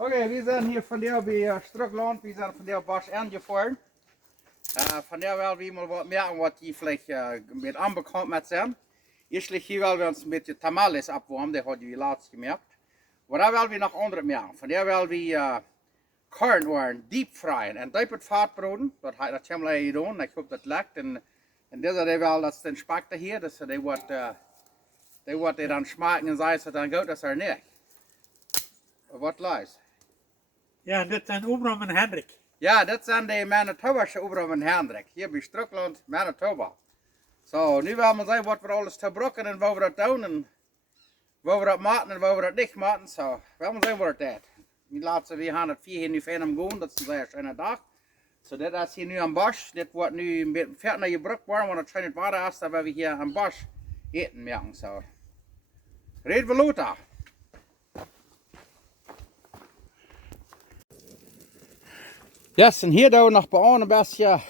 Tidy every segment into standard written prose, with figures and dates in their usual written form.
Oké, we zijn hier vandaag bij Strukland. We zijn vandaag Bas aangevoerd. Vandaag wel wie maar wat merken wat die vielleicht een beetje onbekend met zijn. Eerst hier wel we ons een beetje tamales opwarmen, dat hadden we laatst gemerkt. Maar daar wel we nog andere merken. Vandaag wel we kornoren diep fryen en diep het vaatbroden. Dat gaan we hier doen. Ik hoop dat het lukt. En deze wel, dat is den smaak hier. Dus die wordt dan smaken en zeggen ze dan goed, dat is er niet. Wat luist? Ja, dit zijn Oebram en Hendrik. Ja, dit zijn de Manitoba'sche Oebram en Hendrik. Hier bij Strukland, Manitoba. Zo, nu willen we zien wat we alles te brokken en waar we dat doen. En waar we dat maken en waar we dat niet maken. Zo, we zien wat het is. Die laatste, we gaan het 4 hier nu verder gaan. Dat is een zeer schöne dag. Zo, dit is hier nu aan Bosch. Dit wordt nu een beetje verder naar je brok worden, want het schijnt het water is, dat we hier aan Bosch eten merken. Zo. Red we Lothar. Yes, en hier doen we nog bij ons een beetje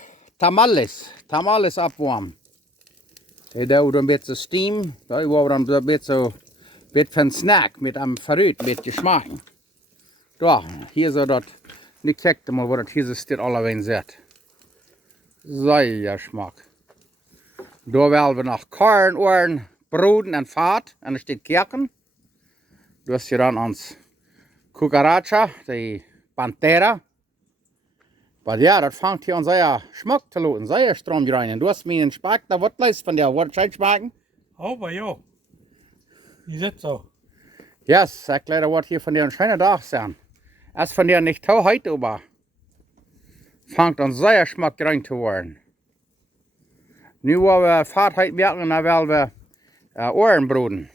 tamales opwarmen. Hier doen we een beetje steam, daar worden we een beetje van snack met een fruit, met geschmack. Daar, hier zo dat, nu kijkt maar wat hier zo dit allemaal zit. Zeer smaak. Daar willen we nog kornoren, broden en vaat, en er staat kerken. Daar is hier dan ons cucaracha, die pantera. Maar ja, dat vangt hier an sehr Schmack zu lassen, sehr strong rein. Du hast mir einen Speck, da wird gleich von der Wort schmecken. Oh, ja. Die zit zo. Yes, ich glaube, wird hier von der ein schöner Tag sein. Als von der nicht tau heute, aber fangt an sehr Schmack rein zu werden. Nu wollen wir Fahrt heute merken, dann wollen wir Ohren broden.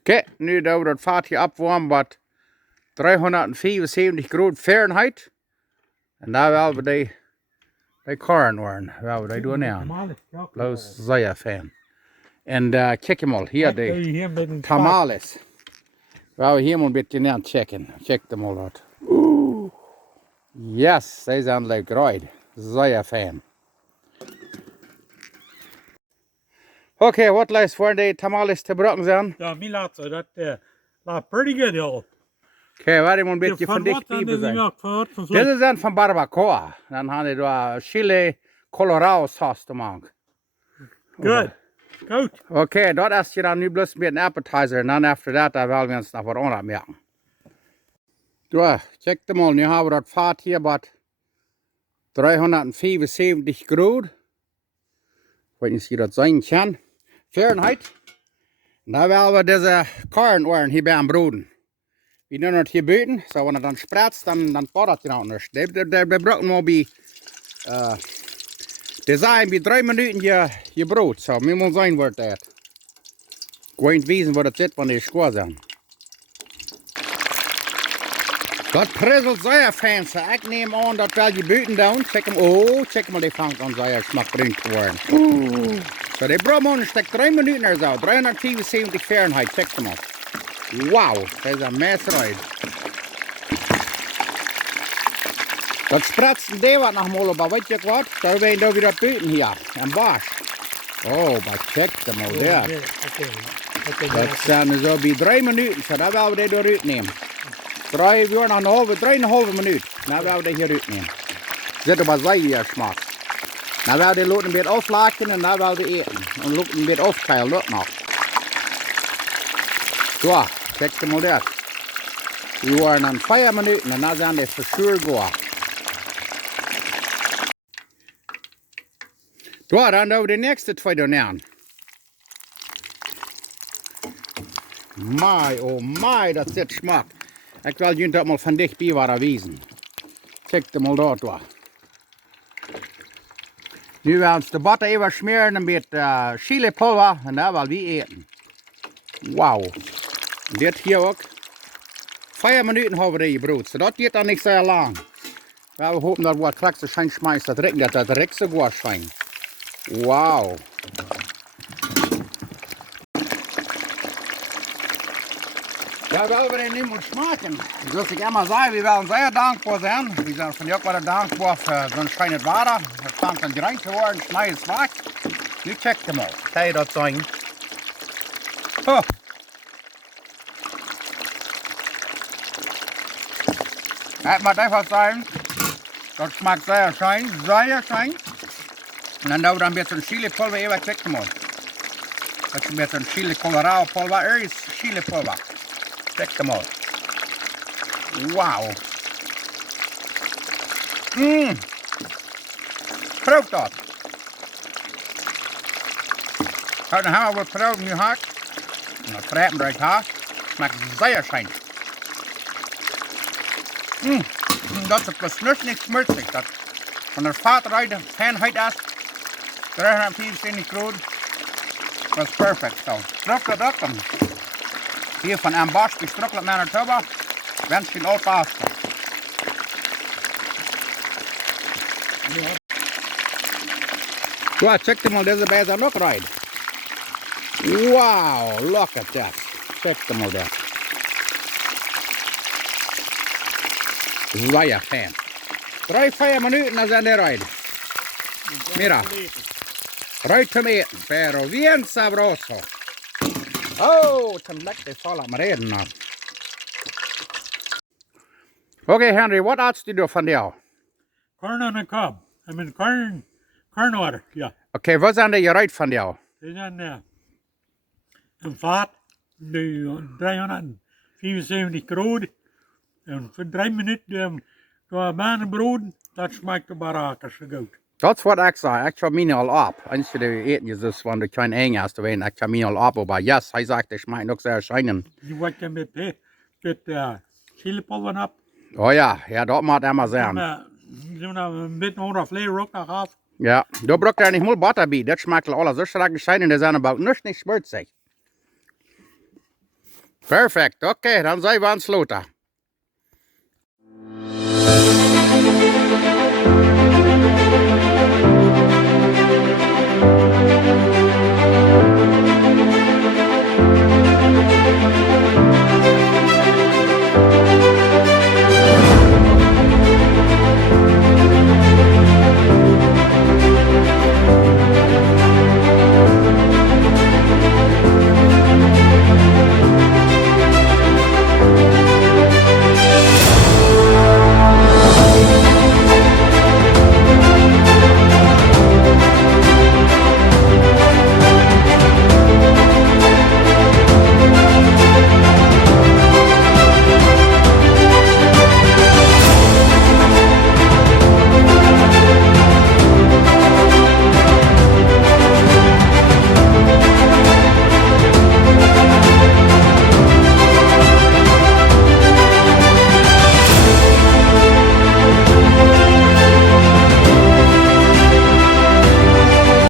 Okay, nu da wir das Fahrt hier abwarmen, bei 374 Grad Fahrenheit. En daar willen we die kornoren, willen we die doen aan. Bloos zeer fijn. En kijk mal, hier die tamales. Willen we hier maar een beetje aan checken. Check them al uit. Yes, die zijn leuk eruit. Zeer fijn. Oké, wat lijst voor die tamales te brokken zijn? Ja, mij laat zo, dat laat pretty good, joh. Oké, waar je moet een beetje van dichtbij zijn. Dit is dan van barbacoa. Dan gaan we daar chili colorado saus te maken. Good. Goed. Oké, dat is je dan nu bloos met een appetizer. En dan after that, dan willen we ons nog wat anders maken. Daar, check hem al. Nu hebben we dat vaat hier bij 374 Grad. Ik weet niet of je dat zien kan. Fahrenheit. En dan willen we deze kornoren hierbij aan broden. We doen het hier buiten, zo wanneer het dan spratst, dan pot het er ook niet. De brokken moet bij, de zijn bij 3 minuten je brood, zo, we moeten zien wat het is. Ik weet niet weten wat het zit, wanneer het schoon zijn. Dat prizzelt zeer fijn, zo. Ik neem aan dat wel je buiten doen, check hem, die vangt aan zeer smak erin te worden. Zo, die brood steekt 3 minuten er zo, 374 Fahrenheit, check hem op. Wauw, dat is een meesterheid. Dat spratst de wat nog mal, maar weet je wat? Daar ben je weer buiten hier, en Bosch. Oh, maar check hem al daar. Dat zijn zo bij 3 minuten, zo dat willen we die eruit nemen. 3,5 minuut, nou willen we die hier uitnemen. Zit er maar zeer smaak. Nou willen we die loten een beetje aflaken en dan willen we eten. En loten een beetje afkeilen, dat nog. Zo. Check hem al dat. We waren aan 5 minuten en dan zijn die verschuurd gaan. Dan doen we de nächste 2 doen aan. Oh my, dat zit smaak. Ik wil jullie dat maar van dichtbij waren wijzen. Check hem al dat door. Nu willen we de boter even smeren een beetje chilipulver en dan willen we eten. Wauw. Dit hier ook. 5 minuten hebben we die brood, so dat gaat dan niet zo lang. Ja, we hopen dat wat straks schijn schmeißt, dat direct zo goed schijnt. Wauw. Ja, wel we die nu moeten smaken. Dus ik immer zeggen, we willen zeer dankbaar zijn. We zijn van jou wel dankbaar voor zo'n schijn het water. Het vangt dan rein te worden, snijdt het weg. Nu check hem al. Kan je dat zijn? Het moet even zijn. Dat smaakt zeer fijn. Zeer fijn. En dan doen we een beetje chilipulver even checken man. Dat is een beetje chili colorado pulver. Er is chilipulver. Check hem out. Wauw. Proef dat. Kijk, dan hebben we proef nu hard. En dan praten we eruit haar. Smaakt zeer fijn. Dat is plus niet smutsig. Dat van de vader uit de fijnheid is. Krijgen we hem in de kroon. Dat is perfect. Zo, proef dat op. Hier van Ambosch, die strukkelt naar het tuba. Wens je een oud pasta. Well, check them out. There's a bear that look right. Wow, look at that. Check them out there. Zeer fijn. 3-4 minuten dan zijn die rijden. Mira. Ruit te eten. Pero bien sabroso. Oh, het is lekker vol aan reden nou. Oké, Henry, wat had je van jou? Corn on the cob. I mean corn water, ja. Oké, wat zijn de ruit van jou? Die zijn een vaat, 375 kroon. En voor 3 minuten door banenbrood, dat smaakt de barakers zo goed. Dat is wat ik zei. Ik heb mij al op. Als je de eten is dus van de kleine Engels te weten, ik heb mij al op. Maar yes, hij zegt, het smaakt nog zeer schijnen. Je wat je met chilipulver op. Oh ja, dat moet immer zijn. Doen we een beetje onder vlees ook nog af. Ja, daar braucht er niet veel butter bij. Dat smaakt alles zo sterk schijnen, die zijn about niet smutsig. Perfect, oké, dan zijn we aan het sluiten.